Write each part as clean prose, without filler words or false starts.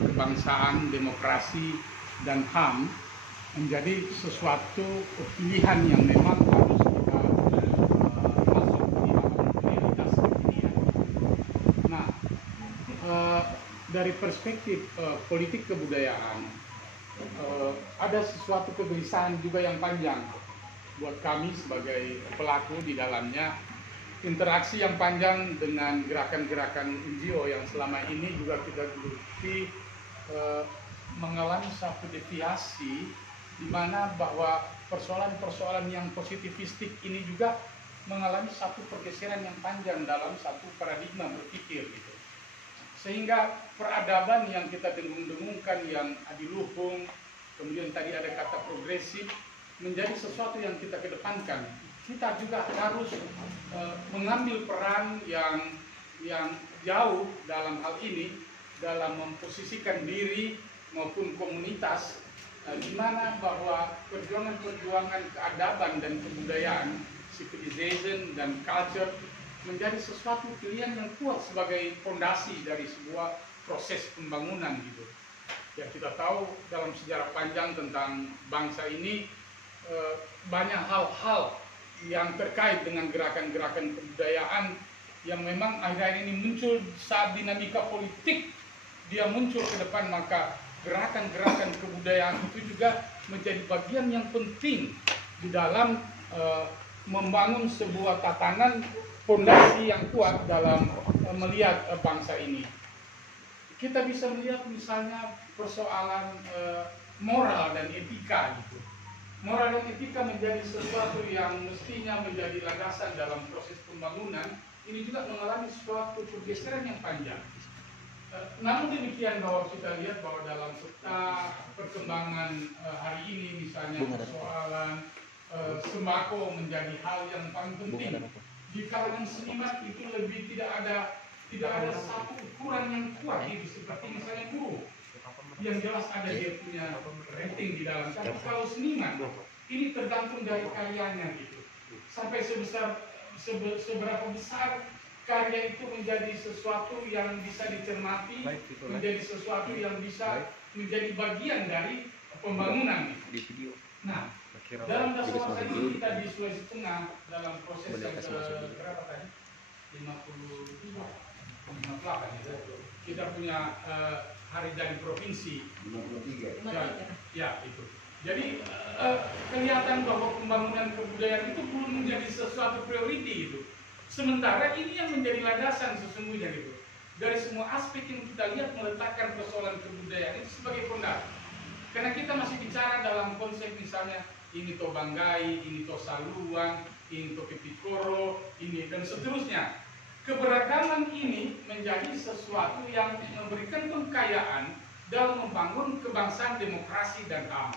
kebangsaan, demokrasi, dan HAM menjadi sesuatu pilihan yang memang harus kita masuk di dalam prioritas dunia. Nah, dari perspektif politik kebudayaan, ada sesuatu kegelisahan juga yang panjang buat kami sebagai pelaku di dalamnya. Interaksi yang panjang dengan gerakan-gerakan NGO yang selama ini juga kita geluti mengalami satu deviasi, di mana bahwa persoalan-persoalan yang positifistik ini juga mengalami satu pergeseran yang panjang dalam satu paradigma berpikir gitu. Sehingga peradaban yang kita dengung-dengungkan, yang adiluhung, kemudian tadi ada kata progresif, menjadi sesuatu yang kita kedepankan. Kita juga harus mengambil peran yang jauh dalam hal ini, dalam memposisikan diri maupun komunitas, di mana bahwa perjuangan-perjuangan keadaban dan kebudayaan, civilization dan culture, menjadi sesuatu pilihan yang kuat sebagai fondasi dari sebuah proses pembangunan gitu. Ya, kita tahu dalam sejarah panjang tentang bangsa ini, banyak hal-hal yang terkait dengan gerakan-gerakan kebudayaan yang memang akhir-akhir ini muncul saat dinamika politik dia muncul ke depan, maka gerakan-gerakan kebudayaan itu juga menjadi bagian yang penting di dalam membangun sebuah tatanan fondasi yang kuat dalam melihat bangsa ini. Kita bisa melihat misalnya persoalan moral dan etika gitu. Moral dan etika menjadi sesuatu yang mestinya menjadi landasan dalam proses pembangunan, ini juga mengalami suatu pergeseran yang panjang. Namun demikian bahwa kita lihat bahwa dalam peta perkembangan hari ini misalnya persoalan sembako menjadi hal yang paling penting. Di kalangan seniman itu lebih tidak ada satu ukuran yang kuat itu, seperti misalnya buruh. Yang jelas ada dia punya rating di dalam. Tapi kalau seniman ini tergantung dari karyanya gitu. Sampai seberapa besar karya itu menjadi sesuatu yang bisa dicermati, menjadi sesuatu yang bisa menjadi bagian dari pembangunan. Nah, dalam dasar ini kita di Sulawesi Tengah dalam proses yang berapa tadi? 58 gitu. Kita punya hari jadi provinsi 53. Ya, itu. Jadi kelihatan bahwa pembangunan kebudayaan itu belum menjadi sesuatu priority gitu. Sementara ini yang menjadi landasan sesungguhnya gitu. Dari semua aspek yang kita lihat meletakkan persoalan kebudayaan itu sebagai fondasi. Karena kita masih bicara dalam konsep misalnya ini to Banggai, ini to Saluang, ini to Pipikoro, ini dan seterusnya. Keberagaman ini menjadi sesuatu yang memberikan kekayaan dalam membangun kebangsaan, demokrasi, dan HAM.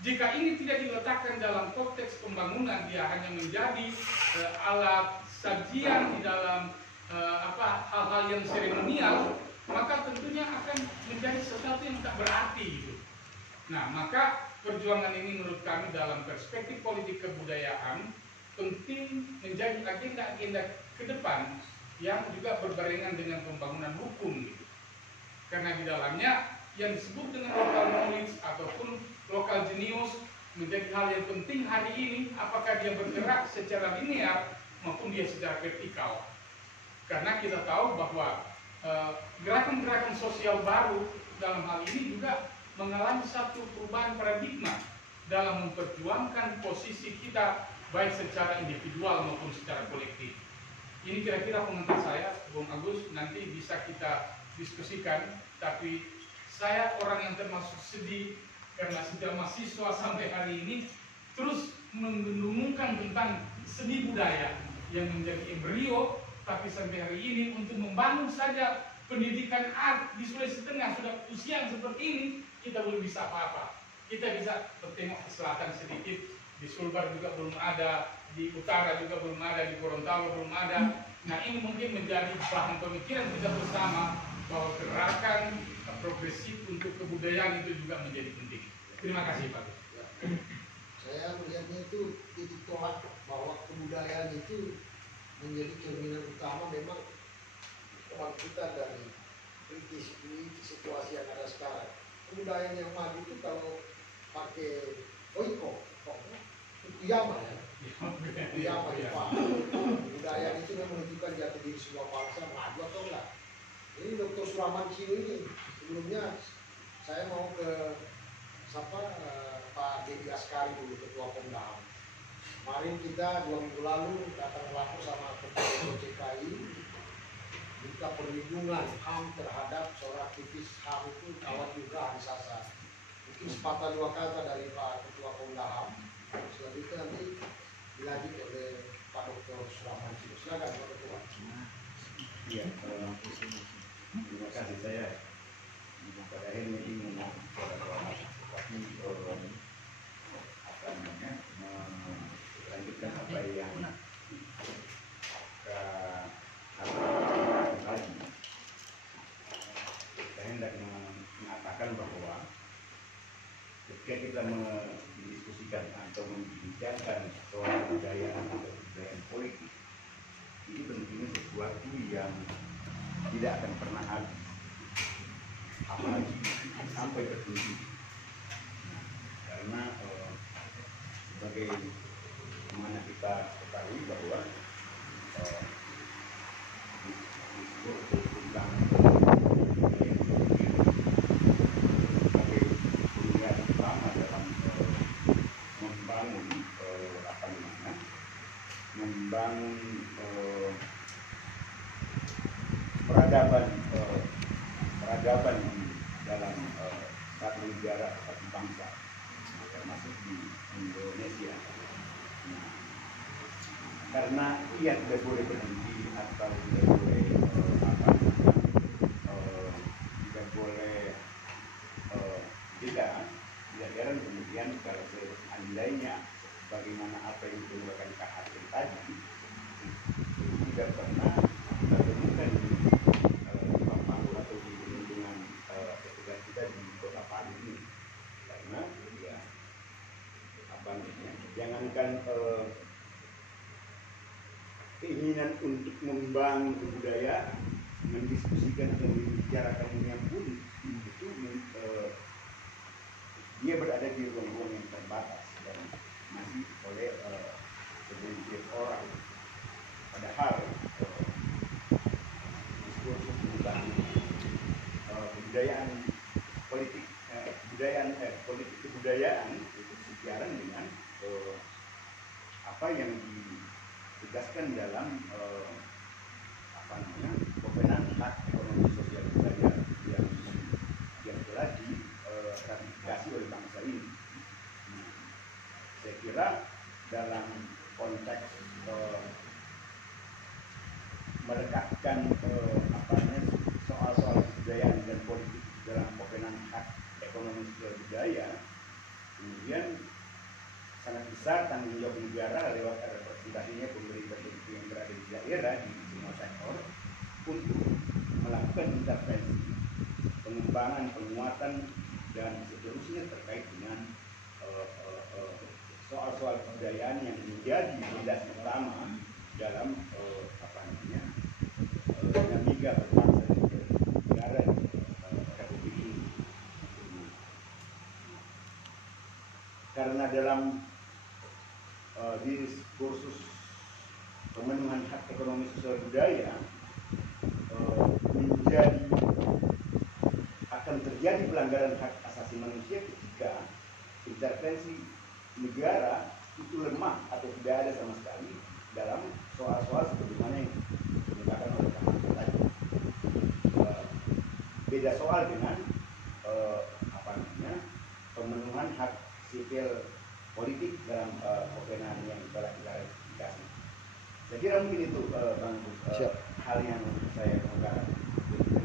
Jika ini tidak diletakkan dalam konteks pembangunan, dia hanya menjadi alat sajian di dalam hal-hal yang seremonial, maka tentunya akan menjadi sesuatu yang tak berarti gitu. Nah, maka perjuangan ini menurut kami dalam perspektif politik kebudayaan penting menjadi agenda-agenda ke depan yang juga berbarengan dengan pembangunan hukum gitu. Karena di dalamnya yang disebut dengan local knowledge ataupun local genius menjadi hal yang penting hari ini, apakah dia bergerak secara linear maupun dia secara vertikal. Karena kita tahu bahwa gerakan-gerakan sosial baru dalam hal ini juga mengalami satu perubahan paradigma dalam memperjuangkan posisi kita baik secara individual maupun secara kolektif. Ini kira-kira komentar saya, Bung Agus, nanti bisa kita diskusikan, tapi saya orang yang termasuk sedih karena sejak mahasiswa sampai hari ini terus menggendungkan tentang seni budaya yang menjadi embrio, tapi sampai hari ini untuk membangun saja pendidikan art di Sulawesi Tengah sudah usia yang seperti ini, kita belum bisa apa-apa. Kita bisa bertengok ke selatan sedikit, di Sulbar juga belum ada, di utara juga belum ada, di Gorontalo belum ada. Nah, ini mungkin menjadi bahan pemikiran kita bersama bahwa gerakan progresif untuk kebudayaan itu juga menjadi penting. Terima kasih, Pak. Ya. Saya melihatnya itu titik tolak bahwa kebudayaan itu menjadi cerminan utama memang kebangkitan dari kritis situasi yang kebudayaan yang maju itu kalau pakai oiko, Fukuyama ya. Fukuyama Jepang. Kebudayaan itu yang menunjukkan jati diri sebuah bangsa maju atau enggak. Ini Dr. Sulaman Ciu ini sebelumnya saya mau ke Pak Deddy Askari dulu, Ketua Pemdam. Kemarin kita 2 minggu lalu datang lapor sama Ketua CKI minta perlindungan HAM terhadap seorang aktivis HAM itu kawat juga disasar. Mungkin sepatah 2 kata dari Pak Ketua Pemdam. Selanjutnya nanti dilanjut oleh Pak Dr. Sulaman Ciu. Silakan Pak Ketua. Iya, terima kasih. Saya pada akhirnya ingin melanjutkan apa yang tadi saya hendak mengatakan bahwa ketika kita mendiskusikan atau membicarakan soal budaya atau kebudayaan politik, ini tentunya sesuatu yang tidak akan pernah habis, apalagi sampai tertuju. Karena bagaimana kita ketahui bahwa diskursus tentang sebagai dunia utama dalam membangun membangun peradaban dalam satu negara satu bangsa, termasuk di Indonesia. Nah, karena ia tidak boleh berhenti atau tidak boleh tidak boleh tidak heran kemudian kalau seandainya bagaimana apa yang dilakukan KHT tadi tidak pernah kita temukan di Palu atau di lingkungan ketika kita di Kota Palu ini, karena ya apa namanya, jangankan keinginan untuk membangun kebudayaan, mendiskusikan atau membicarakannya pun itu dia berada di ruang-ruang yang terbatas dan masih oleh segelintir orang. Padahal diskursus tentang kebudayaan politik, kebudayaan itu sejalan dengan apa yang ditegaskan dalam Kovenant Hak Ekonomi Sosial Budaya yang telah diratifikasi oleh bangsa ini. Saya kira dalam konteks melekatkan soal-soal kebudayaan dan politik dalam Kovenant Hak Ekonomi Sosial Budaya, kemudian sangat besar tanggung jawab negara lewat representasinya pemerintah yang berada di daerah di semua sektor untuk melakukan intervensi, pengembangan, penguatan dan seterusnya terkait dengan soal-soal kebudayaan yang menjadi fondasi utama dalam dinamika berbangsa dan negara di Republik ini. Karena dalam diskursus pemenuhan hak ekonomi sosial budaya akan terjadi pelanggaran hak asasi manusia ketika intervensi negara itu lemah atau tidak ada sama sekali dalam soal-soal seperti mana yang dikatakan oleh Kang tadi. Beda soal dengan pemenuhan hak sipil politik dalam Kovenant yang telah kita ratifikasi. Saya kira mungkin itu Bang hal yang saya ungkapkan.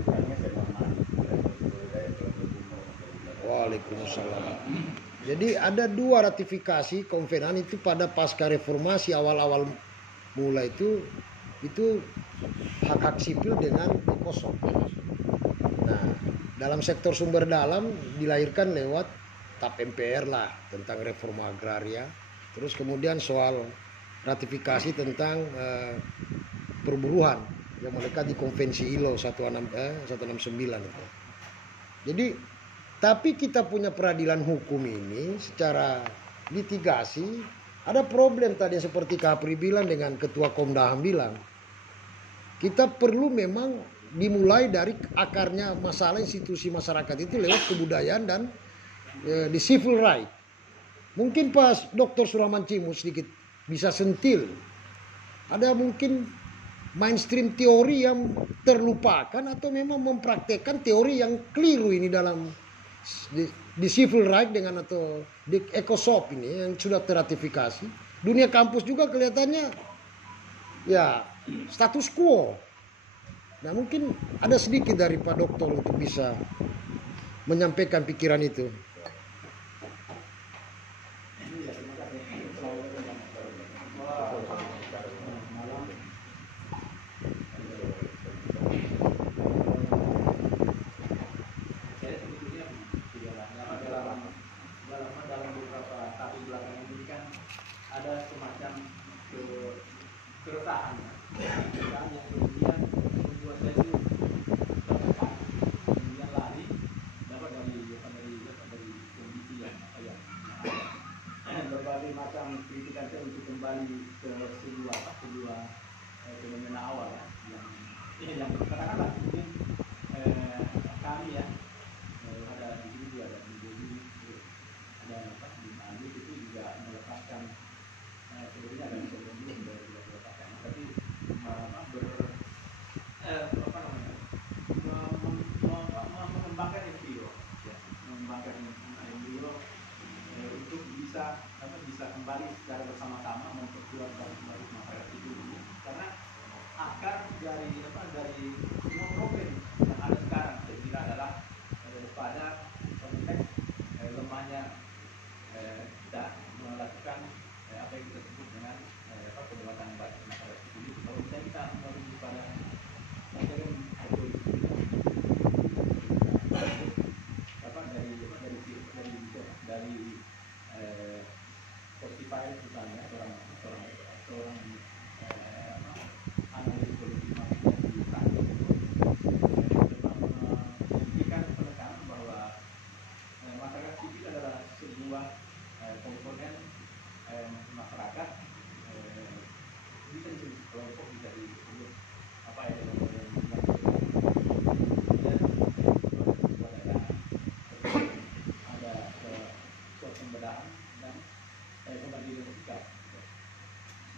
Saya mohon maaf. Waalaikumsalam. Jadi ada 2 ratifikasi Kovenant itu pada pasca reformasi awal-awal mulai itu hak-hak sipil dengan dikosong. Nah, dalam sektor sumber dalam dilahirkan lewat TAP MPR lah tentang reforma agraria. Terus kemudian soal ratifikasi tentang perburuan yang melekat di Konvensi ILO 169 itu. Jadi Tapi kita punya peradilan hukum ini secara litigasi ada problem tadi seperti Kapri bilang dengan Ketua Komda HAM bilang. Kita perlu memang dimulai dari akarnya masalah institusi masyarakat itu lewat kebudayaan dan di civil right. Mungkin pas Dr. Sulaman Cimu sedikit bisa sentil. Ada mungkin mainstream teori yang terlupakan atau memang mempraktekkan teori yang keliru ini dalam di civil right dengan atau di ECOSOC ini yang sudah terratifikasi. Dunia kampus juga kelihatannya ya status quo. Nah mungkin ada sedikit dari Pak Dokter untuk bisa menyampaikan pikiran itu. Keresahan yang kemudian membuat saya itu tertekan, kemudian lari dapat dari kondisi yang berbagai macam kritikan saya untuk kembali ke sebuah fenomena awal ya, yang katakanlah mungkin kami ya ada di sini juga ada di sini ada di Andi itu juga melepaskan sebenarnya ada sebelum dari melepaskan tapi mengembangkan embrio ya, mengembangkan embrio untuk bisa kembali secara bersama-sama memperkuat balik masyarakat itu karena akar dari semua problem yang ada sekarang saya kira adalah pada konteks lemahnya kita melakukan apa yang kita sebut dengan penguatan balik masyarakat itu. Kalau misalnya kita merujuk pada dari Spotify misalnya seorang analis politik memberikan penekanan bahwa masyarakat sipil adalah sebuah komponen masyarakat bisa disebut kelompok, bisa disebut apa ya ada pembedahan dan pembagian sikap.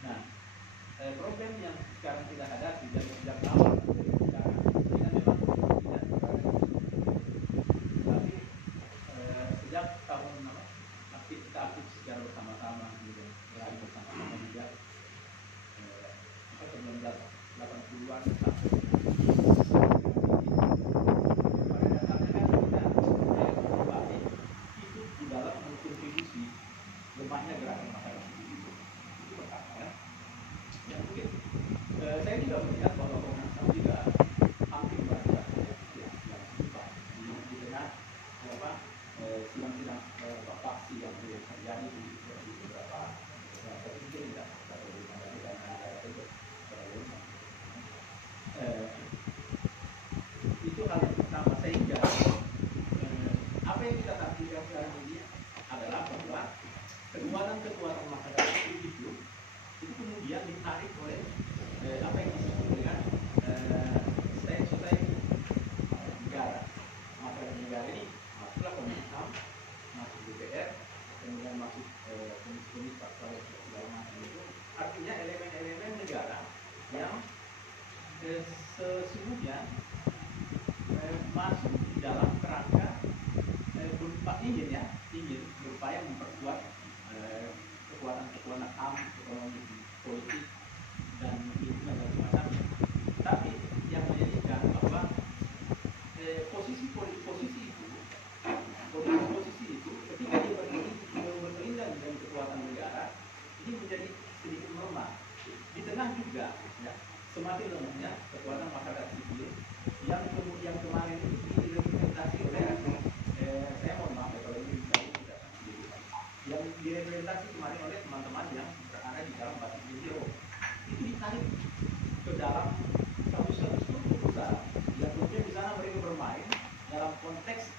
Nah, problem yang sekarang kita hadapi dari sejak awal dari sekarang kita memang tidak tapi sejak tahun kita aktif secara bersama-sama gitu, lari bersama-sama juga 1980-an sampai pada dasarnya kan kita kembali itu di dalam mengkontribusi lemahnya gerakan masyarakat itu pertama ya. Yang mungkin saya juga melihat bahwa Komnas HAM juga hampir banyak yang sempat di tengah sidang-sidang faksi yang terjadi di beberapa provinsi tidak atau di daerah itu hal yang pertama sehingga apa yang kita tampilkan sekarang ini adalah bahwa kekuatan masyarakat itu kemudian ditarik oleh apa yang disebut dengan society negara. Masyarakat negara ini masuklah Komnas HAM, masuk DPR, kemudian masuk komisi-komisi pasal segala macam itu. Artinya elemen-elemen negara yang sesungguhnya masuk di dalam kerangka ingin berupaya memperkuat kekuatan HAM, ekonomi, politik dan lingkungan dan semacamnya. Tapi yang menyedihkan bahwa posisi itu ketika dia berkelindan dengan kekuatan negara ini menjadi sedikit melemah. Di tengah juga ya, semakin lemahnya kekuatan masyarakat sipil yang kemarin itu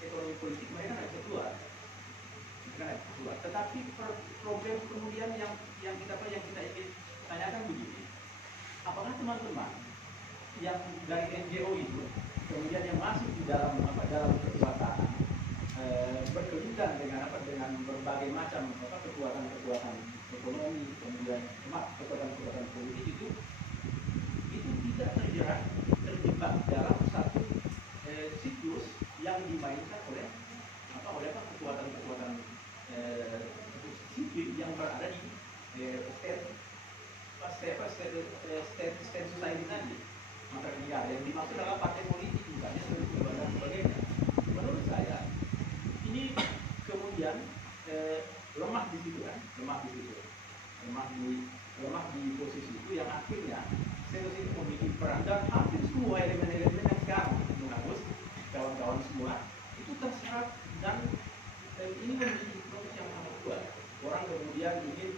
ekonomi politik mereka nggak bisa keluar. Tetapi problem kemudian yang kita ingin tanyakan begini, apakah teman-teman yang dari NGO itu kemudian yang masuk di dalam kekuasaan berkelindan dengan berbagai macam kekuatan ekonomi, kemudian kekuatan politik itu tidak terjebak dalam satu siklus yang dimainkan oleh kekuatan sipil yang berada di state society tadi, maka yang dimaksud adalah partai politik misalnya dan sebagainya. Menurut saya ini kemudian lemah di situ kan, lemah di posisi itu yang akhirnya sales itu memiliki peran dan hampir semua elemen-elemen yang sekarang menghapus kawan-kawan semua itu terserap dan ini menjadi proses yang sangat kuat. Orang kemudian ingin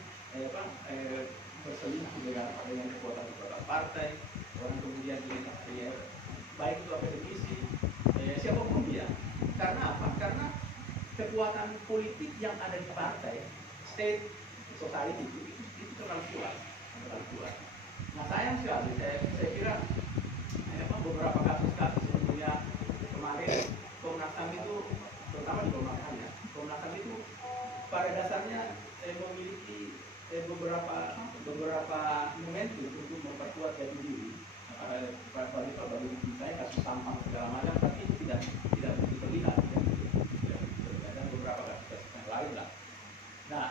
berselinang dengan kekuatan partai, orang kemudian ingin baik itu akademisi, siapapun dia. Karena apa? Karena kekuatan politik yang ada di partai, state society itu terlalu kuat. Nah sayang sekali, saya kira beberapa kasus-kasus sebelumnya kemarin Komnas HAM itu, terutama di Komnas HAM ya, Komnas HAM itu pada dasarnya memiliki beberapa momentum untuk memperkuat jati diri. Bagi misalnya kasus sampah segala macam, tapi itu tidak begitu terlihat. Dan beberapa kasus yang lain lah. Nah,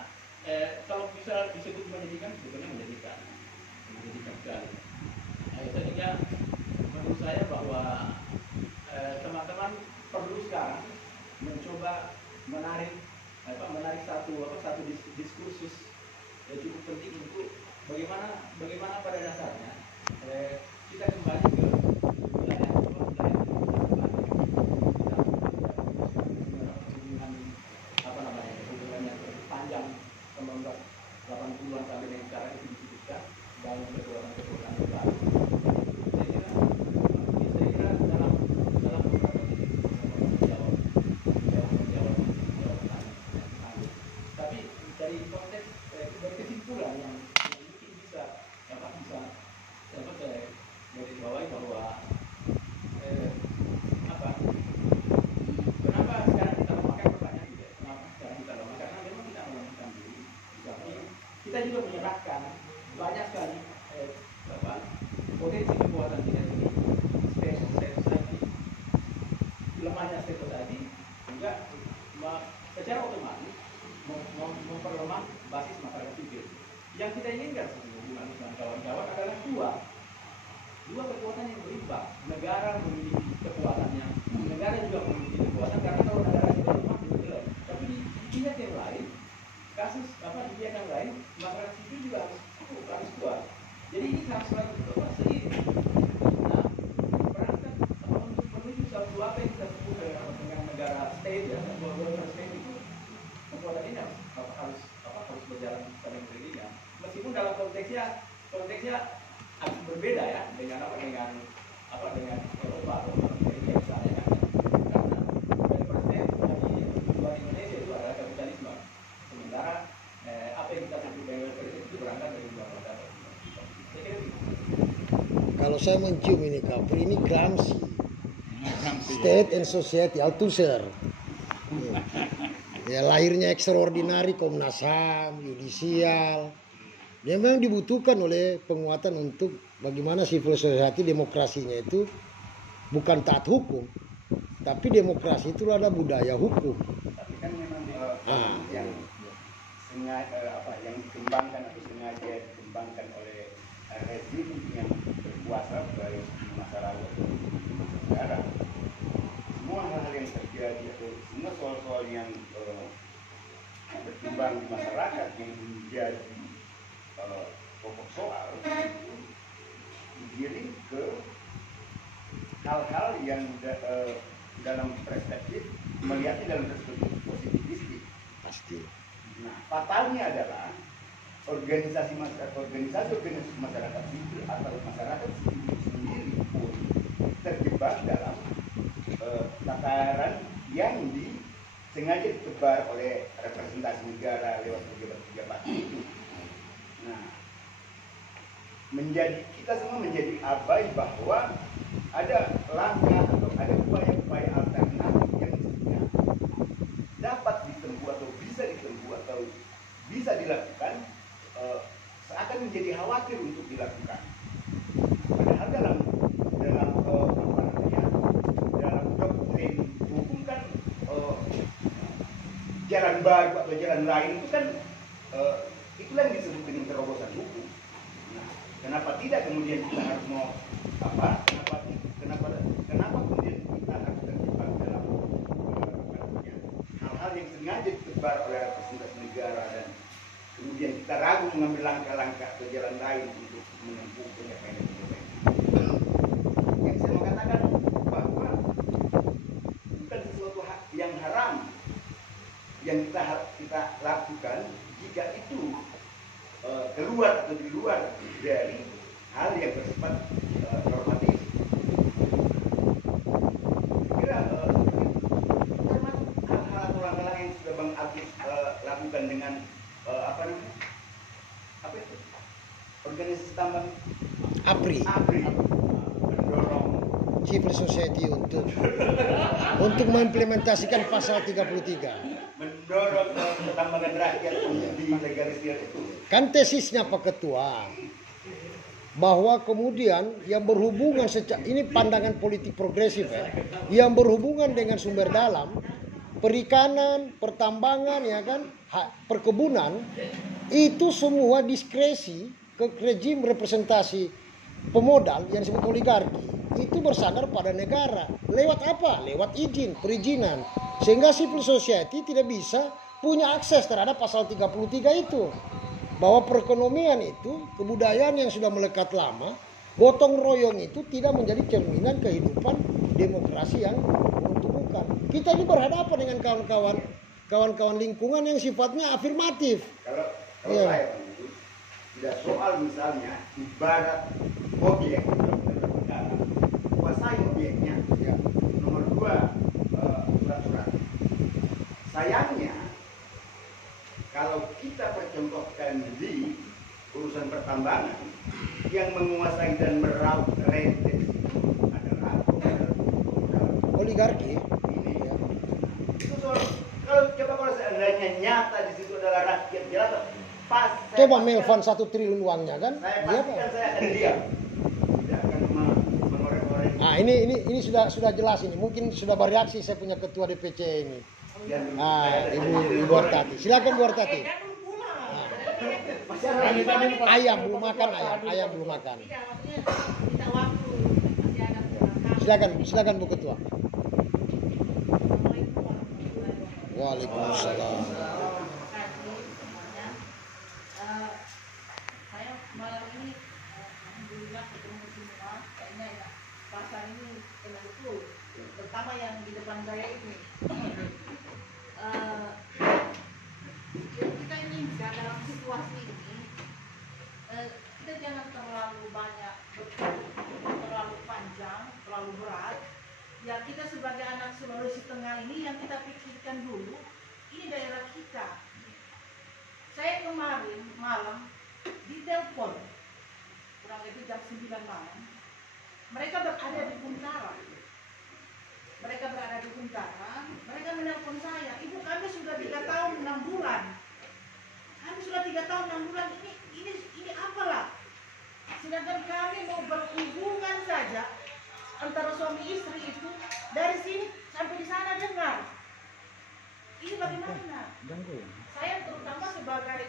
kalau bisa disebut menjadikan, sebetulnya menjadikan sekali. Sehingga menurut saya bahwa teman-teman perlu sekarang mencoba menarik satu diskursus yang cukup penting untuk bagaimana pada dasarnya kita kembali ke wilayah hubungan yang panjang 1980-an sampai dengan sekarang itu disebutkan dalam kekuatan baru. Saya kira dalam beberapa titik menjawab. Tapi dari konteks dari kesimpulan yang mungkin bisa dari bawahi bahwa kenapa sekarang kita memakai pertanyaan juga kenapa sekarang kita lemah, karena memang kita melemahkan diri, tapi kita juga menyerahkan banyak sekali potensi kekuatan kita di state society. Lemahnya state society juga secara otomatis memperlemah basis masyarakat sipil. Yang kita inginkan sebelumnya dengan kawan-kawan adalah dua kekuatan yang berimbang. Negara memiliki kekuatannya, negara juga memiliki kekuatan, karena kalau negara tidak lemah juga jelek. Tapi di pihak yang lain, di pihak yang lain, masyarakat sipil juga harus kuat. Jadi ini harus selalu seiring. Nah, perangkat untuk menuju satu apa yang kita sebut dengan negara state ya, welfare state itu kekuatan ini harus berjalan saling beriringan. Meskipun dalam konteksnya agak berbeda ya dengan Eropa atau Amerika misalnya kan. Karena welfare state dari luar Indonesia itu adalah kapitalisme. Sementara apa yang kita sebut dengan welfare state itu berangkat dari luar negara. Kalau saya mencium ini Kapri, ini Gramsci, State and Society Althusser. Ya, lahirnya ekstraordinari Komnas HAM, yudisial. Dia memang dibutuhkan oleh penguatan untuk bagaimana civil society demokrasinya itu bukan taat hukum, tapi demokrasi itu ada budaya hukum. Tapi kan memang yang dikembangkan atau sengaja dikembangkan oleh rezim yang berkuasa baik di masyarakat atau di negara. Semua hal-hal yang terjadi atau semua soal-soal yang berkembang di masyarakat yang menjadi pokok soal digiring ke hal-hal yang dalam perspektif melihatnya dalam perspektif positifistik. Pasti. Nah, fatalnya adalah organisasi masyarakat sipil atau masyarakat sipil sendiri pun terjebak dalam tataran yang sengaja ditebar oleh representasi negara lewat pejabat-pejabat itu. Nah, kita semua menjadi abai bahwa ada langkah atau ada upaya-upaya alternatif yang sebenarnya dapat ditempuh atau bisa ditempuh atau bisa dilakukan, seakan menjadi khawatir untuk dilakukan. Padahal dalam doktrin hukum kan jalan baru atau jalan lain itu kan itulah yang disebut dengan terobosan hukum. Nah, kenapa tidak kemudian kita harus mau apa? Kenapa kemudian kita harus terjebak dalam hal-hal yang sengaja ditebar oleh representasi negara dan kemudian kita ragu mengambil langkah-langkah atau jalan lain untuk menempuh penyelesaian. Yang saya mau katakan bahwa bukan sesuatu yang haram yang kita lakukan jika itu keluar atau di luar dari hal yang bersifat normatif. Kira termasuk hal-hal atau langkah yang sudah Bang Alkif lakukan dengan apa itu organisasi tambang APRI, mendorong civil society untuk mengimplementasikan pasal 33. mendorong pertambangan rakyat untuk dilegalisir itu. Kan tesisnya Pak Ketua, bahwa kemudian yang berhubungan ini pandangan politik progresif ya, yang berhubungan dengan sumber dalam, perikanan, pertambangan ya kan, perkebunan, itu semua diskresi ke rejim representasi pemodal yang disebut oligarki. Itu bersandar pada negara. Lewat apa? Lewat perizinan. Sehingga civil society tidak bisa punya akses terhadap pasal 33 itu. Bahwa perekonomian itu, kebudayaan yang sudah melekat lama, gotong royong itu tidak menjadi cerminan kehidupan demokrasi yang menentukan. Kita ini berhadapan dengan kawan-kawan lingkungan yang sifatnya afirmatif. Kalau Ya. saya tidak soal misalnya ibarat objek kuasai objeknya, ya. Nomor 2 surat-surat. Sayangnya kalau kita percontohkan di urusan pertambangan yang menguasai dan meraup rente adalah Oligarki. ini. Itu kalau seandainya nyata di situ adalah rakyat jelata, Coba Melvan 1 triliun uangnya kan? Saya Dia pastikan apa? saya akan diam. Tidak akan mengorek-orek. Nah, ini sudah jelas ini. Mungkin sudah bereaksi saya punya ketua DPC ini. Nah, Ibu Artati. Silakan Bu Artati. Ayam belum makan, ayam belum makan. Silakan Bu Ketua. Waalaikumsalam. Saya malam ini alhamdulillah ketemu semua. Kayaknya ya pasar ini enak betul, terutama yang di depan saya ini. Kita ini dalam situasi ini kita jangan terlalu banyak terlalu panjang, terlalu berat. Ya kita sebagai anak Sulawesi Tengah ini yang kita pikirkan dulu, ini daerah kita. Saya kemarin malam ditelepon kurang lebih jam 9 malam. Mereka berada di Kuntara. Mereka menelpon saya, Ibu kami sudah 3 tahun 6 bulan. Kami sudah 3 tahun 6 bulan ini apalah? Sedangkan kami mau berhubungan saja antara suami istri itu dari sini sampai di sana dengar. Ini bagaimana? Saya terutama sebagai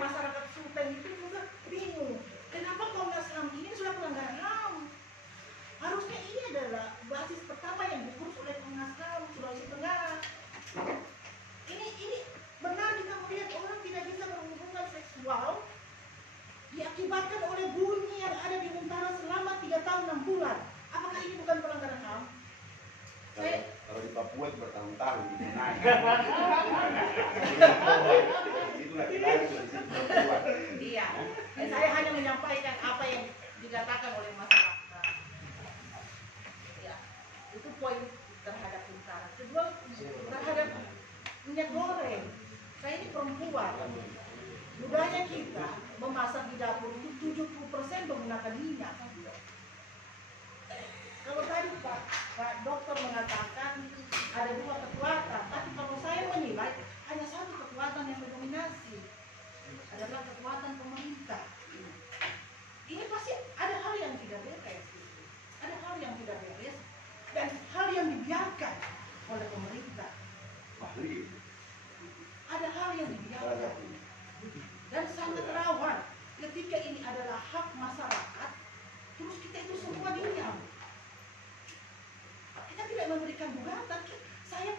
masyarakat Sultan itu juga bingung. Kenapa Komnas HAM ini sudah pelanggaran HAM? Harusnya ini adalah basis pertama yang diurus oleh Komnas HAM Sulawesi Tenggara. Ini benar kita melihat orang tidak bisa berhubungan seksual diakibatkan oleh bunyi yang ada di Muntara selama 3 tahun 6 bulan. Apakah ini bukan pelanggaran HAM? Kalau di Papua itu bertahun-tahun gitu naik. Itulah kita di Papua. Iya, saya hanya menyampaikan apa yang dikatakan oleh masyarakat. Ya, itu poin terhadap Muntara. Kedua, terhadap minyak goreng. Saya ini perempuan. Budaya kita memasak di dapur itu 70% menggunakan minyak. Kalau tadi Pak Dokter mengatakan ada dua kekuatan, tapi kalau saya menilai hanya satu kekuatan yang mendominasi, adalah kekuatan pemerintah. Ini pasti ada hal yang tidak beres, ada hal yang tidak beres, dan hal yang dibiarkan oleh pemerintah. Ada hal yang dibiarkan dan sangat rawan ketika ini adalah hak masyarakat, terus kita itu semua diam. Kita tidak memberikan gugatan. Saya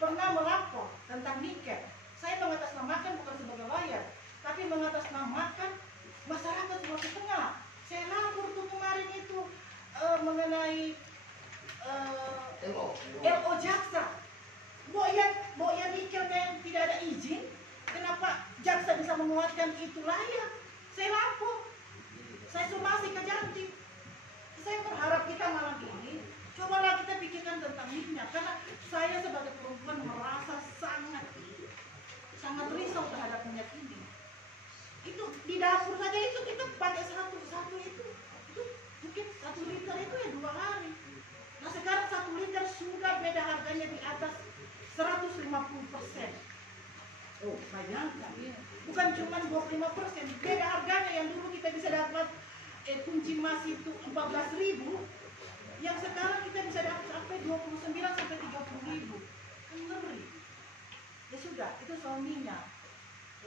pernah melapor tentang nikel. Saya mengatasnamakan bukan sebagai lawyer, tapi mengatasnamakan masyarakat Sulawesi Tengah. Saya lapor tuh kemarin itu mengenai LO Jaksa. Boya nikel yang tidak ada izin, kenapa jaksa bisa menguatkan itu layak? Saya lapor, saya somasi ke Janti. Saya berharap kita malam ini cobalah kita pikirkan tentang minyak, karena saya sebagai perempuan merasa sangat risau terhadap minyak ini. Itu di dapur saja itu kita pakai satu itu mungkin 1 liter itu ya 2 hari. Nah sekarang 1 liter sudah beda harganya di atas 150%. Oh, bayangkan ya. Bukan cuma 25%, beda harganya. Yang dulu kita bisa dapat kunci emas itu 14.000, yang sekarang kita bisa dapat sampai 29 sampai 30.000. Kan ngeri. Ya sudah, itu soal minyak.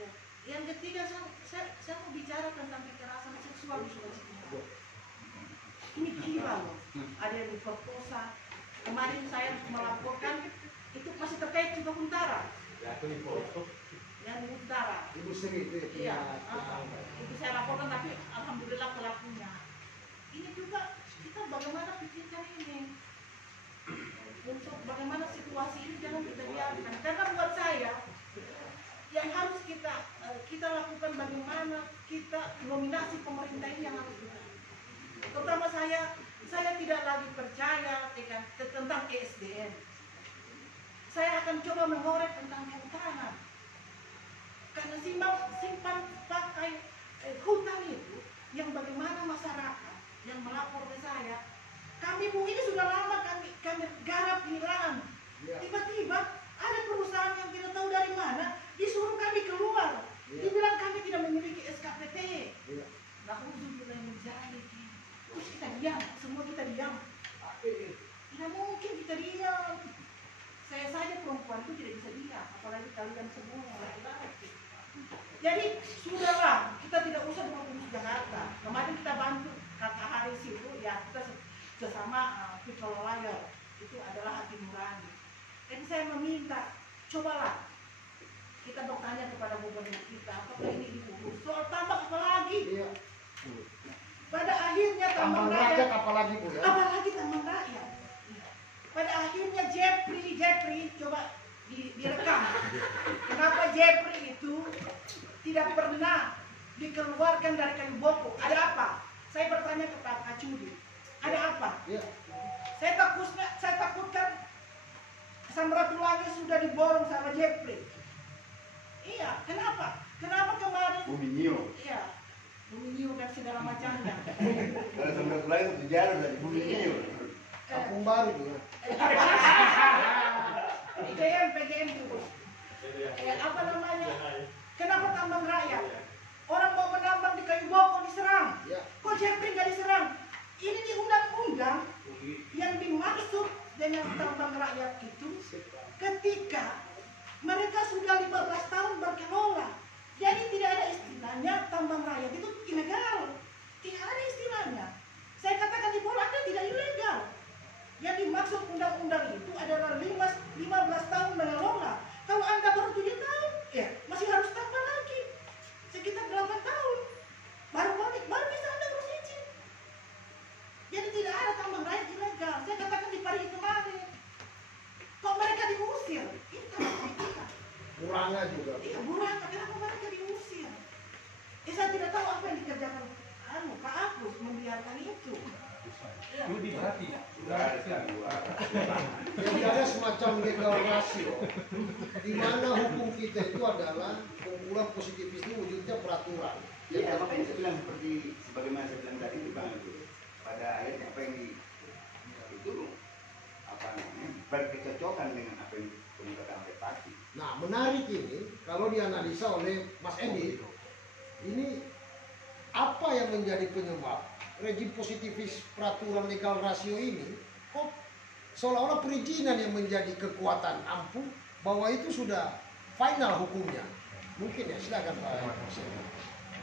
Ya. Yang ketiga, saya mau bicara tentang kekerasan seksual di Sulawesi Tengah. Ini gila loh. Ada yang diperkosa. Kemarin saya melaporkan itu masih terkait juga Huntara. Yang di Huntara. Ibu Sri itu Iya. Itu saya laporkan, tapi alhamdulillah pelakunya. Ini juga kita bagaimana pikirkan ini. Untuk bagaimana situasi ini jangan kita biarkan. Karena buat saya yang harus kita lakukan bagaimana kita nominasi pemerintah ini yang harus kita. Pertama saya tidak lagi percaya tentang ESDM. Saya akan coba mengorek tentang kehutanan. Karena simpan pakai hutan itu yang bagaimana masyarakat yang melapor ke saya, kami Bu ini sudah lama kami garap di lahan. Tiba-tiba ada perusahaan yang tidak tahu dari mana disuruh kami keluar. Dibilang kami tidak memiliki SKPT. Nah, mulai menjadi. Terus kita diam, semua kita diam. Tidak mungkin kita diam. Saya saja perempuan itu tidak bisa diam, apalagi kalian semua laki-laki. Jadi sudahlah, kita tidak usah mengurus Jakarta. Kemarin kita bantu Kakak Haris itu, ya kita sesama people lawyer, itu adalah hati nurani. Dan saya meminta, cobalah kita bertanya kepada gubernur kita, apakah ini diurus? Soal tambang apalagi? Iya. Pada akhirnya tambang rakyat apalagi Bu ya? Apalagi tambang rakyat. Pada akhirnya Jeffrey coba direkam. Kenapa Jeffrey itu tidak pernah dikeluarkan dari kayu boko? Ada apa? Saya bertanya kepada Pak Cudi. Ada apa? Ya. Saya takutkan Samratulangi sudah diborong sama Jeffrey. Iya, kenapa? Kenapa kemarin? Buminio. Iya, Buminio dan segala macamnya. Kalau Samratulangi itu jarang dari Buminio. Kampung Baru ya. PGM itu. Apa namanya? Kenapa tambang rakyat? Orang mau menambang di kayu boko diserang. Ya. Kok Jeffrey nggak diserang? Ini di undang-undang yang dimaksud dengan tambang rakyat itu ketika mereka sudah 15 tahun berkelola. Jadi tidak ada istilahnya tambang rakyat itu ilegal. Tidak ada istilahnya. Saya katakan di Belanda tidak ilegal. Yang dimaksud undang-undang itu adalah 15 tahun mengelola. Kalau Anda baru 7 tahun, ya masih harus tambah lagi. Sekitar 8 tahun. Baru bisa Anda berizin. Jadi tidak ada tambang rakyat ilegal. Saya katakan di Pari kemarin. Kok mereka diusir? Itu tambang. Burangnya juga. Iya, burangnya. Kenapa mereka diusir? Saya tidak tahu apa yang dikerjakan Pak Agus membiarkan itu. Studi berarti. Jadi ada semacam legal ratio di mana hukum kita itu adalah kumpulan positifis itu wujudnya peraturan. Iya, makanya saya bilang seperti sebagaimana saya bilang tadi itu Bang itu pada akhirnya apa yang itu apa namanya berkecocokan dengan apa yang kemukakan oleh parti. Nah, menarik ini kalau dianalisa oleh Mas Edi, ini apa yang menjadi penyebab rejim positifis peraturan legal rasio ini kok seolah-olah perizinan yang menjadi kekuatan ampuh bahwa itu sudah final hukumnya. Mungkin ya, silakan Pak.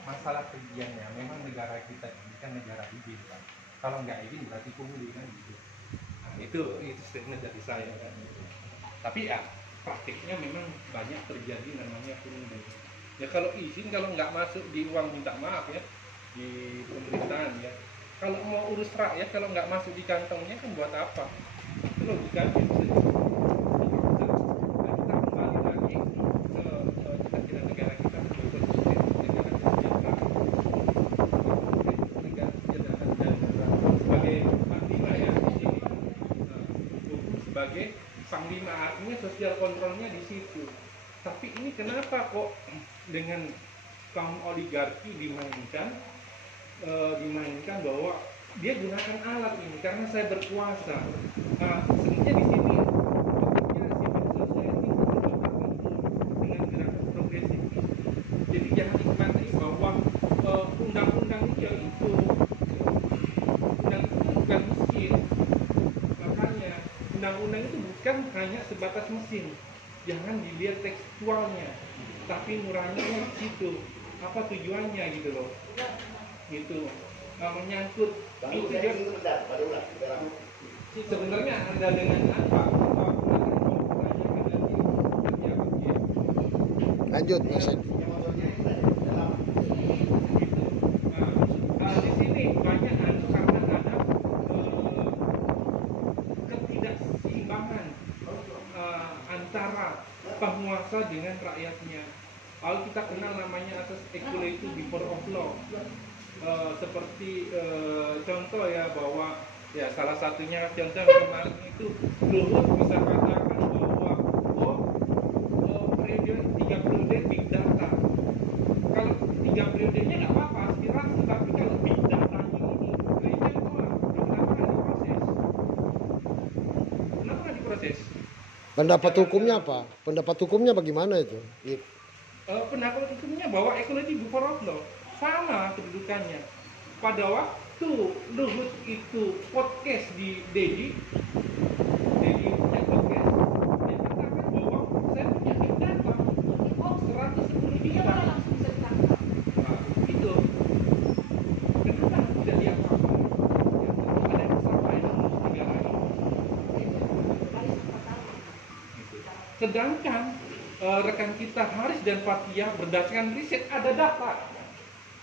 Masalah periziannya memang negara kita ini kan negara izin kan. Kalau nggak izin berarti pungli kan gitu. Nah, itu statement dari saya kan. Tapi ya praktiknya memang banyak terjadi namanya pungli. Ya kalau izin kalau nggak masuk di uang minta maaf ya di pemerintahan ya. Kalau mau urus rakyat kalau nggak masuk di kantongnya kan buat apa? Itu logikanya. Kita kembali lagi ke cita-cita negara kita sebagai negara kesejahteraan, negara kesejahteraan dan sebagai panglima ya di sini, sebagai panglima artinya sosial kontrolnya di situ. Tapi ini kenapa kok dengan kaum oligarki dimainkan bahwa dia gunakan alat ini karena saya berkuasa. Sebenarnya di sini civil society dengan gerakan progresif. Jadi jangan nikmati bahwa undang-undang itu bukan mesin. Makanya undang-undang itu bukan hanya sebatas mesin. Jangan dilihat tekstualnya, tapi nuraninya di situ. Apa tujuannya gitu loh? Gitu menyangkut itu dia sebenarnya Anda dengan apa? Lanjut Mas Edi. Di sini banyak karena ada ketidakseimbangan antara penguasa dengan rakyatnya. Kalau kita kenal namanya asas equality before of law. Seperti contoh ya bahwa ya salah satunya contoh kemarin itu Luhut bisa katakan bahwa periode 3 periode big data. Kalau 3 periodenya nggak apa-apa aspirasi, tapi kalau big data ini reject tolak. Kenapa nggak diproses? Kenapa nggak diproses? Pendapat hukumnya apa? Pendapat hukumnya bagaimana itu? Pendapat hukumnya bahwa equality before of law sama kedudukannya. Pada waktu Luhut itu podcast di Dedi punya podcast, dia katakan bahwa saya punya big data 110 juta. Nah, itu kenapa tidak diapa-apakan? Ada kesamaan negara ini. Sedangkan rekan kita Haris dan Fathia berdasarkan riset ada data.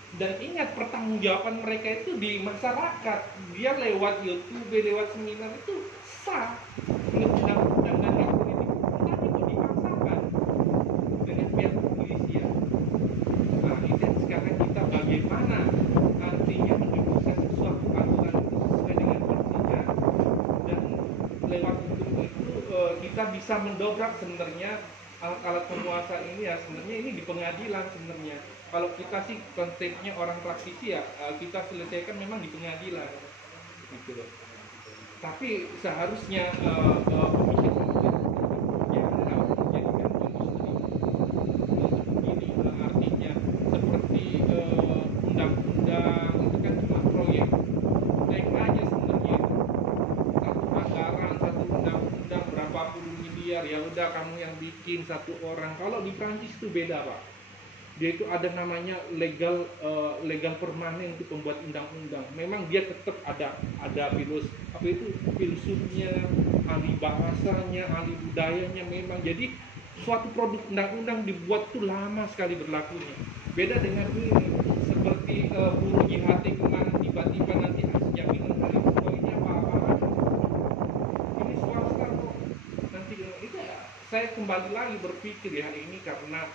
Dan ingat pertanggungjawaban mereka itu di masyarakat. Dia lewat YouTube, lewat seminar itu sah menurut undang-undang dan hak politik. Tapi itu dipaksakan dengan pihak kepolisian. Nah itu sekarang kita bagaimana artinya mendukungkan sesuatu aturan itu sesuai dengan porsinya. Dan lewat itu kita bisa mendobrak sebenarnya alat-alat penguasa ini ya sebenarnya ini di pengadilan sebenarnya. Kalau kita sih konsepnya orang praktisi ya kita selesaikan memang di pengadilan gitu loh. Tapi seharusnya pemikiran yang harus dijadikan ini artinya seperti undang-undang itu kan cuma proyek aja sebenarnya satu anggaran satu undang-undang berapa puluh miliar ya udah kamu yang bikin satu orang. Kalau di Prancis itu beda Pak. Dia itu ada namanya legal permanen untuk membuat undang-undang. Memang dia tetap ada filsufnya, ahli bahasanya, ahli budayanya memang. Jadi suatu produk undang-undang dibuat tuh lama sekali berlakunya. Beda dengan ini seperti buruh JHT kemarin tiba-tiba nanti jaminan hari tua ini apa-apaan. Ini swasta kok. Nanti itu ya, saya kembali lagi berpikir ya ini karena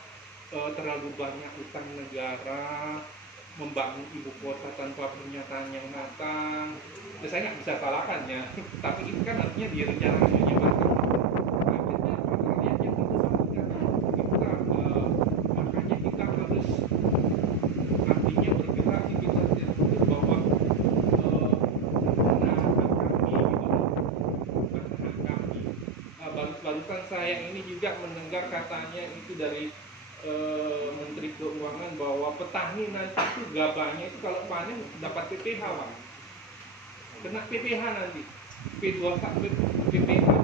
terlalu banyak utang negara, membangun ibu kota tanpa pernyataan yang matang. Ya, saya nggak bisa salahkan ya, tapi itu kan artinya direncanakannya matang. Akhirnya rakyat yang kita, makanya kita harus artinya bergerak di kita sebut bahwa barusan saya ini juga mendengar katanya itu dari Menteri Keuangan bahwa petani nanti itu gabahnya itu kalau panen dapat PPh, Pak. Kena PPh nanti. PPh 21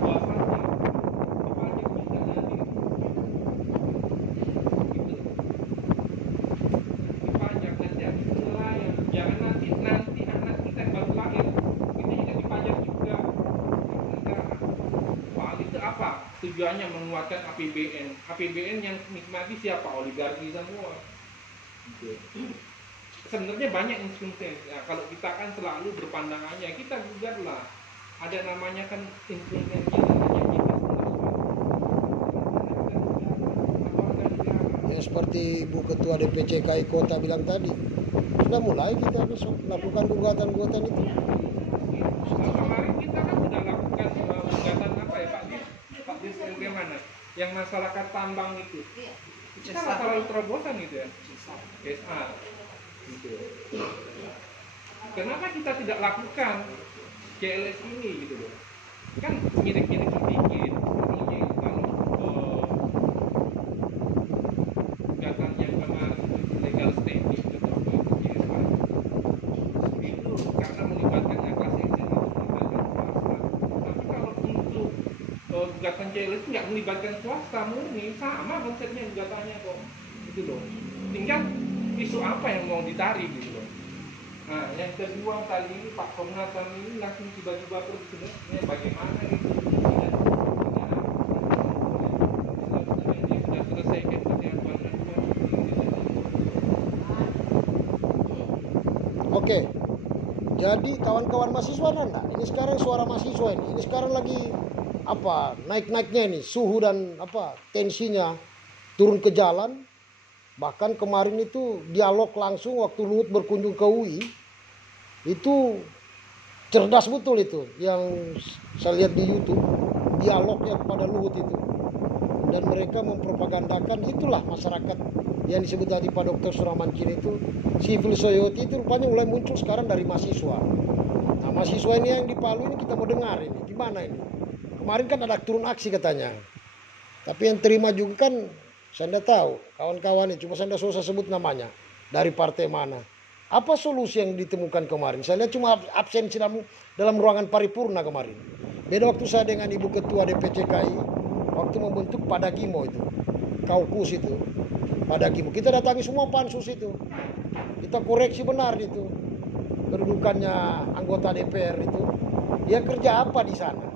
dipajak juga nanti. Gitu. Dipajak nanti habis itu nelayan. Jangan nanti anak kita yang baru lahir itu juga dipajak juga. Soal itu apa? Tujuannya menguatkan APBN. APBN yang nikmati siapa? Oligarki semua. Sebenarnya banyak instrumen. Ya, kalau kita kan selalu berpandangannya kita gugatlah. Ada namanya kan instrumennya namanya kita Ya seperti Ibu Ketua DPC KI Kota bilang tadi, sudah mulai kita besok lakukan gugatan-gugatan itu. Kemarin kita kan sudah lakukan gugatan apa ya Pak Dis bagaimana? Yang masyarakat tambang itu. Itu kan masalah terobosan itu ya. SA. Gitu. Kenapa kita tidak lakukan CLS ini gitu loh? Kan mirip-mirip sedikit. Kalau gugatan yang kemarin itu legal standing itu itu karena melibatkan kelas eksen itu melibatkan swasta. Tapi kalau untuk gugatan CLS itu nggak melibatkan swasta, murni sama konsepnya gugatannya kok, gitu loh. Tinggal isu apa yang mau ditarik gitu loh. Nah, yang kedua kali ini Pak Komnas HAM ini langsung tiba-tiba terus sebenarnya bagaimana itu sudah selesaikan pertemuan. Oke. Jadi kawan-kawan mahasiswa enggak? Ini sekarang suara mahasiswa ini. Ini sekarang lagi apa? Naik-naiknya ini suhu dan apa? Tensinya turun ke jalan. Bahkan kemarin itu dialog langsung waktu Luhut berkunjung ke UI. Itu cerdas betul itu yang saya lihat di YouTube, dialognya kepada Luhut itu. Dan mereka mempropagandakan itulah masyarakat yang disebut tadi Pak Dr. Suramancin itu, civil society itu rupanya mulai muncul sekarang dari mahasiswa. Nah, mahasiswa ini yang di Palu ini kita mau dengar ini, gimana ini? Kemarin kan ada turun aksi katanya. Tapi yang terima juga kan saya tidak tahu, kawan-kawan ini cuma saya tidak susah sebut namanya, dari partai mana. Apa solusi yang ditemukan kemarin? Saya lihat cuma absensi dalam ruangan paripurna kemarin. Beda waktu saya dengan Ibu Ketua DPC KI, waktu membentuk Padagimo itu, kaukus itu, Padagimo. Kita datangi semua pansus itu, kita koreksi benar itu, kedudukannya anggota DPR itu, dia kerja apa di sana.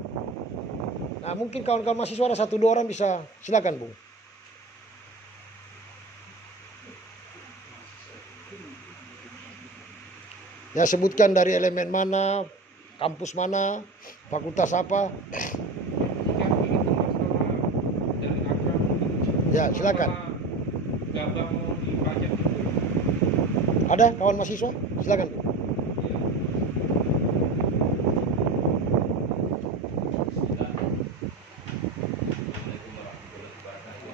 Nah mungkin kawan-kawan mahasiswa ada 1-2 orang bisa, silakan Bung. Ya sebutkan dari elemen mana, kampus mana, fakultas apa. Ya silakan. Ada kawan mahasiswa? Silakan.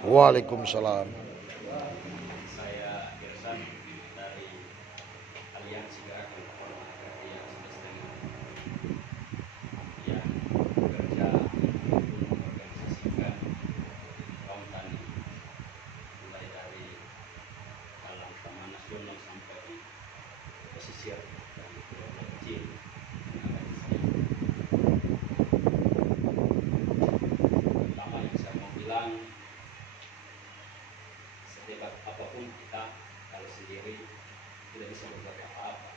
Waalaikumsalam. Saya Irsan dari Aliansi Gerakan Rakyat yang Semestinya yang bekerja untuk mengorganisasikan kaum tani mulai dari dalam Taman Nasional sampai pesisir dan pulau kecil yang ada di sini. Pertama yang saya mau bilang, sehebat apapun kita kalau sendiri tidak bisa berbuat apa-apa.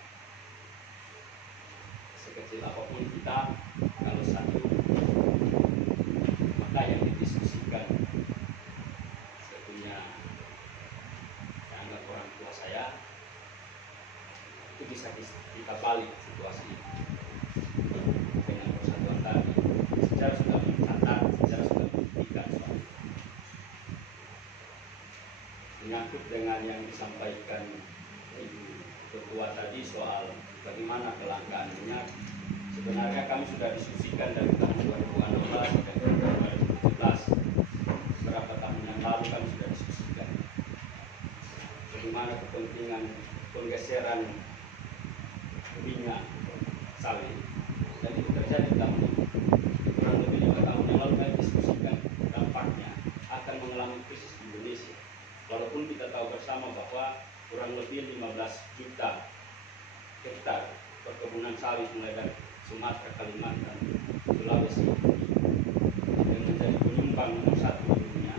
Sekecil apapun kita kalau satu, maka yang didiskusikan saya punya dianggap orang tua saya itu bisa kita balik situasi dengan persatuan tadi. Secara sudah mencatat, secara sudah membuktikan soal itu. Menyangkut dengan yang disampaikan Ibu ketua tadi soal bagaimana kelangkaan minyak, sebenarnya kami sudah diskusikan dari tahun 2016 dan 2017. Beberapa tahun yang lalu kami sudah diskusikan bagaimana kepentingan penggeseran minyak sawit, dan itu terjadi tahun ini. Kurang lebih 5 tahun yang lalu kami diskusikan dampaknya akan mengalami krisis di Indonesia. Walaupun kita tahu bersama bahwa kurang lebih 15 juta hektar perkebunan sawit mulai dari Sumatera, Kalimantan, Sulawesi yang menjadi penyumbang nomor 1 di dunia.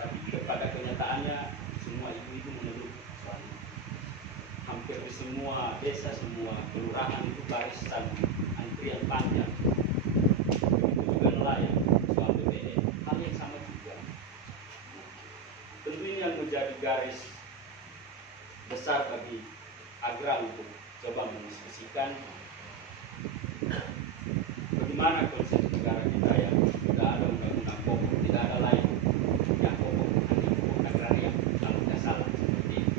Tapi pada kenyataannya semua itu mengeluh soalnya. Hampir di semua desa, semua kelurahan itu barisan antrian panjang. Itu juga nelayan soal BBM, hal yang sama juga. Tentu ini yang menjadi garis besar bagi Agra untuk coba mendiskusikan bagaimana konsep negara kita yang tidak ada undang-undang pokok, tidak ada lain yang pokok, hanya pokok agraria kalau tidak salah seperti itu.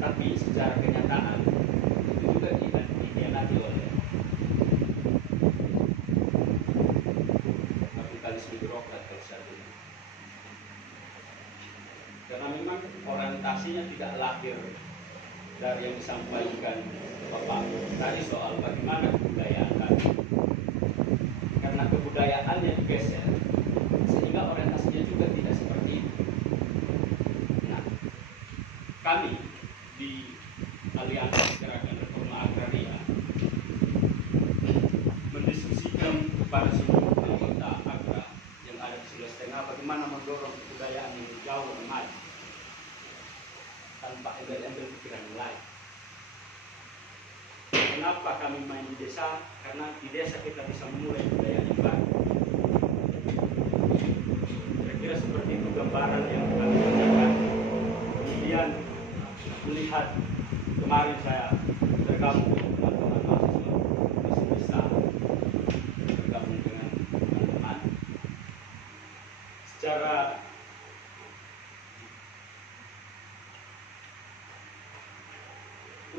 Tapi secara kenyataan itu juga dikhianati oleh kapitalisme birokrat kalau saya bilang. Karena memang orientasinya tidak lahir dari yang disampaikan Bapak tadi soal bagaimana kebudayaan tadi. Karena kebudayaannya digeser, sehingga orientasinya juga tidak seperti itu. Nah, kami di Aliansi Gerakan Reforma Agraria mendiskusikan kepada seluruh anggota Agra yang ada di Sulawesi Tengah bagaimana mendorong kebudayaan yang jauh lebih maju tanpa embel-embel pikiran lain. Kenapa kami main di desa? Karena di desa kita bisa memulai budaya yang baru. Kira-kira seperti itu gambaran yang kami tanyakan. Kemudian melihat kemarin saya bergabung dengan teman-teman mahasiswa, masih bisa bergabung dengan teman-teman. Secara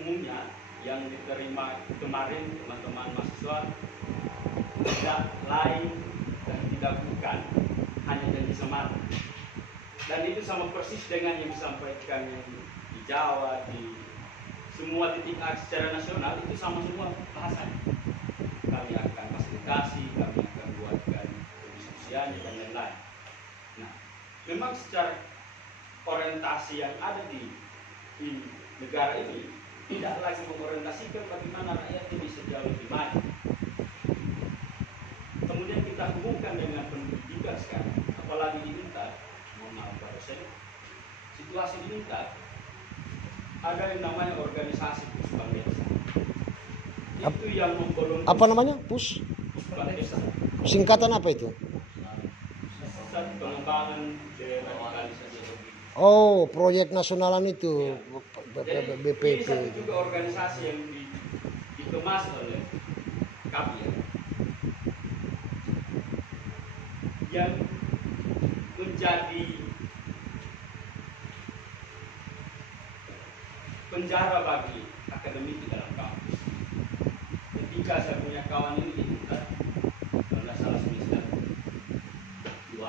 umumnya yang diterima kemarin teman-teman mahasiswa tidak lain dan tidak bukan hanya janji semata, dan itu sama persis dengan yang disampaikan di Jawa, di semua titik aksi secara nasional, itu sama semua bahasanya. Kami akan fasilitasi, kami akan buatkan diskusiannya dan lain-lain. Nah, memang secara orientasi yang ada di negara ini tidak lagi mengorientasikan bagaimana rakyat ini bisa jauh lebih maju. Kemudian kita hubungkan dengan pendidikan sekarang, apalagi di Intan, mohon maaf Pak dosen, situasi di Intan ada yang namanya organisasi Pusbang Desa. Itu yang membolong. Apa namanya? Pusbang Desa. Singkatan apa itu? Pusat Pengembangan Deradikalisasi. Oh, proyek nasionalan itu. Jadi BPP. ini satu juga organisasi yang dikemas oleh kami yang menjadi penjara bagi akademik di dalam kampus. Ketika saya punya kawan ini di Intan, kalau salah semester 2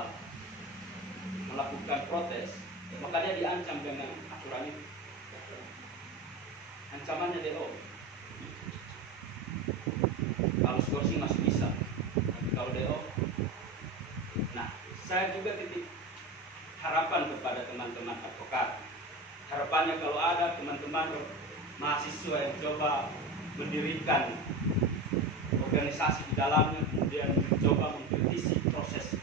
melakukan protes, maka dia diancam dengan aturan itu. Ancamannya DO. Kalau skorsing masih bisa, tapi kalau DO, nah saya juga titik harapan kepada teman-teman advokat. Harapannya kalau ada teman-teman mahasiswa yang coba mendirikan organisasi di dalamnya, kemudian mencoba mengkritisi proses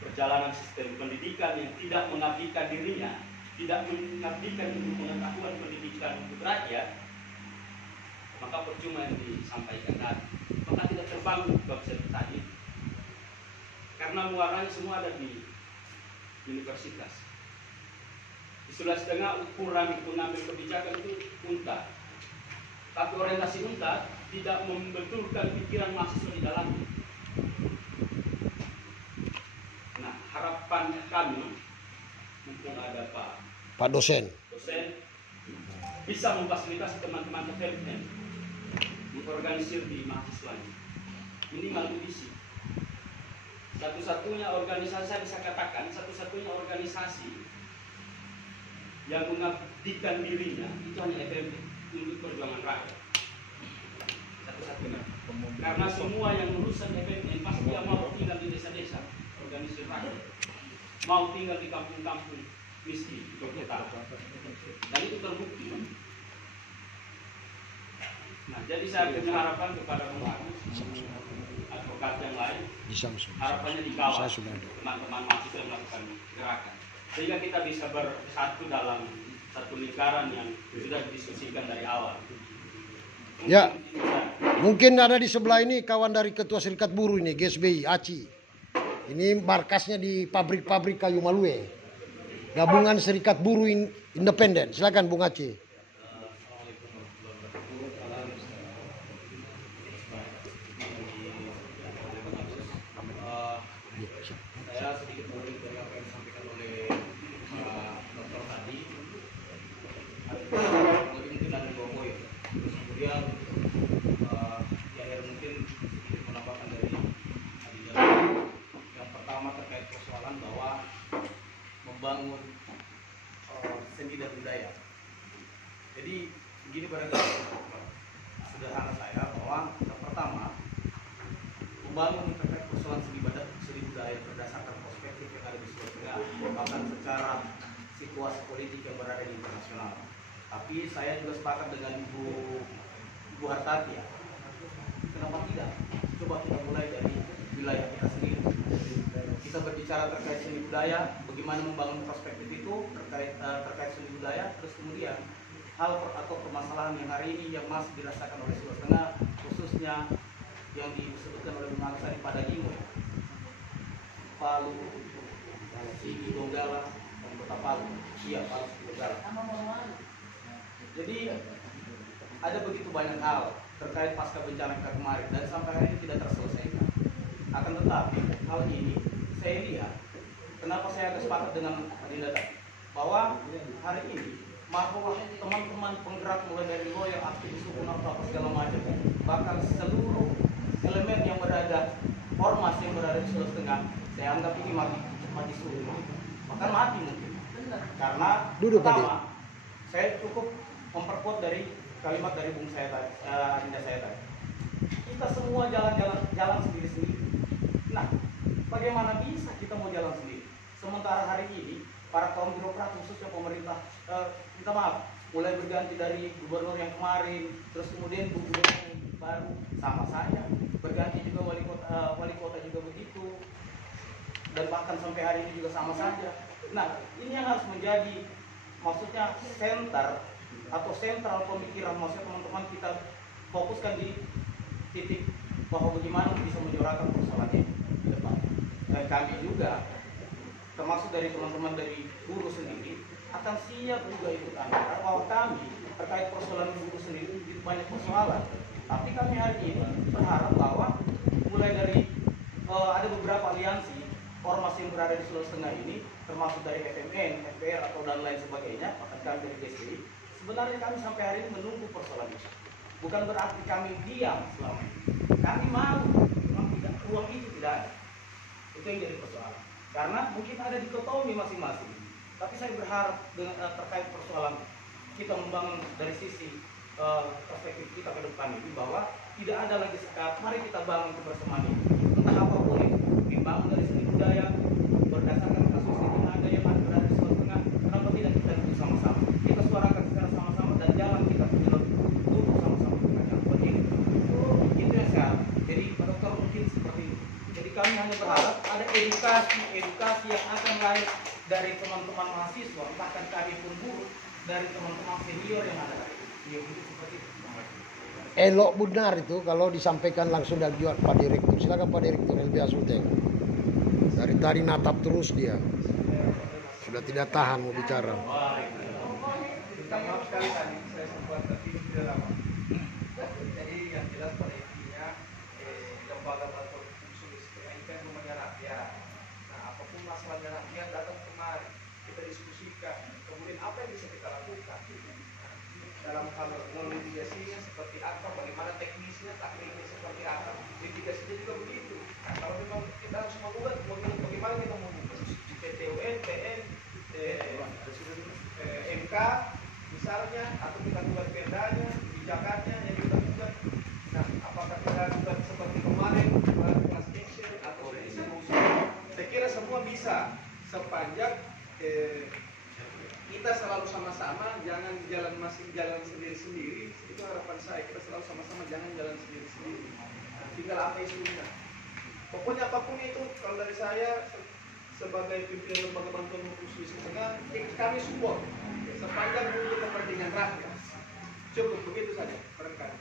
perjalanan sistem pendidikan yang tidak mengabdikan dirinya, tidak mengabdikan ilmu pengetahuan pendidikan untuk rakyat, maka percuma yang disampaikan tadi, maka tidak terbangun konsep tadi, karena muaranya semua ada di universitas. Di Sulawesi Tengah ukuran pengambil kebijakan itu UNTAD, tapi orientasi UNTAD tidak membetulkan pikiran mahasiswa di dalamnya. Nah, harapan kami, mumpung ada Pak dosen, bisa memfasilitasi teman-teman FMN mengorganisir di mahasiswanya. Minimal kondisi. Satu-satunya organisasi, saya bisa katakan, satu-satunya organisasi yang mengabdikan dirinya itu hanya FMN untuk perjuangan rakyat. Satu-satunya. Karena semua yang lulusan FMN pasti dia mau tinggal di desa-desa, organisasi rakyat, mau tinggal di kampung-kampung miskin, di kota. Dan itu terbukti. Nah, jadi saya punya harapan kepada advokat yang lain, harapannya dikawal teman-teman mahasiswa yang melakukan gerakan, sehingga kita bisa bersatu dalam satu lingkaran yang sudah didiskusikan dari awal. Ya, mungkin ada di sebelah ini kawan dari Ketua Serikat Buruh ini, GSBI, Aci. Ini markasnya di pabrik-pabrik kayu Malue. Gabungan Serikat Buruh Independen. Silakan Bung Aci. Saya sedikit mengutip dari apa yang disampaikan oleh dokter tadi. Mungkin ada dua poin. Terus kemudian di akhir mungkin sedikit menambahkan dari Adinda. Yang pertama terkait persoalan bahwa membangun seni dan budaya. Jadi begini barangkali sederhana saya bahwa yang pertama membangun terkait persoalan seni budaya berdasarkan perspektif yang ada di Sulawesi Tengah, bahkan secara situasi politik yang berada di internasional. Tapi saya juga sepakat dengan Ibu Hartati ya. Kenapa tidak? Coba kita mulai dari wilayah kita sendiri. Kita berbicara terkait seni budaya, bagaimana membangun perspektif itu terkait seni budaya, terus kemudian hal atau permasalahan yang hari ini yang masih dirasakan oleh Sulawesi Tengah, khususnya yang disebutkan oleh Bung Aksa di Padagimo, Palu, Sigi Donggala, dan Kota Palu. Iya, Palu, Sigi Donggala. Jadi ada begitu banyak hal terkait pasca bencana kita kemarin dan sampai hari ini tidak terselesaikan. Akan tetapi hal ini saya lihat, kenapa saya agak sepakat dengan Adinda tadi, bahwa hari ini bahwa teman-teman penggerak mulai dari lawyer, aktivis hukum apa segala macam, bahkan seluruh elemen yang berada, ormas yang berada di Sulawesi Tengah, saya anggap ini mati suri, bahkan mati mungkin. Karena pertama, saya cukup memperkuat dari kalimat dari Bung saya tadi, Adinda saya tadi. Kita semua jalan sendiri-sendiri. Nah, bagaimana bisa kita mau jalan sendiri? Sementara hari ini para kaum birokrat khususnya pemerintah, minta maaf, mulai berganti dari gubernur yang kemarin, terus kemudian gubernur yang baru, sama saja. Berganti juga wali kota juga begitu, dan bahkan sampai hari ini juga sama saja. Nah, ini yang harus menjadi, maksudnya center atau sentral pemikiran, maksudnya teman-teman kita fokuskan di titik bahwa bagaimana bisa menyuarakan persoalan ini ke depan. Dan kami juga, termasuk dari teman-teman dari buruh sendiri, akan siap juga ikut andil bahwa kami terkait persoalan buruh sendiri begitu banyak persoalan. Tapi kami hari ini berharap bahwa mulai dari ada beberapa aliansi ormas yang berada di Sulawesi Tengah ini, termasuk dari FMN, FPR atau dan lain sebagainya, bahkan kami dari GSBI, sebenarnya kami sampai hari ini menunggu persoalan itu. Bukan berarti kami diam selama ini. Kami mau, memang tidak, ruang itu tidak ada. Itu yang jadi persoalan. Karena mungkin ada dikotomi masing-masing. Tapi saya berharap dengan terkait persoalan kita membangun dari sisi perspektif kita ke depan ini, bahwa tidak ada lagi sekat, mari kita bangun kebersamaan ini. Entah apapun itu, dibangun dari seni budaya, berdasarkan kasus yang ada yang berada di Sulawesi Tengah, kenapa tidak kita duduk sama-sama? Kita suarakan secara sama-sama dan jalan kita duduk sama-sama dengan yang ini. Itu yang saya harap. Jadi Pak Dokter mungkin seperti itu. Jadi kami hanya berharap ada edukasi yang akan lahir dari teman-teman mahasiswa, bahkan kami pun buruh, dari teman-teman senior yang ada. Ya, seperti itu. Elok benar itu kalau disampaikan langsung dari Pak Direktur. Silakan Pak Direktur LBH Sulteng. Dari tadi natap terus dia. Sudah tidak tahan mau bicara. Minta maaf sekali tadi saya sempat tertidur tidak lama. Jadi yang jelas pada intinya lembaga platform Sulawesi Tengah ini kan rumahnya rakyat. Nah, apapun masalahnya rakyat datang kemari, kita diskusikan. Kemudian apa yang bisa kita lakukan? Nah, selalu sama-sama, jangan jalan sendiri-sendiri. Itu harapan saya, kita selalu sama-sama, jangan jalan sendiri-sendiri. Tinggal apa isunya. Pokoknya apapun itu, kalau dari saya sebagai pimpinan lembaga bantuan hukum Sulawesi Tengah, kami support sepanjang untuk kepentingan rakyat. Cukup begitu saja, barangkali.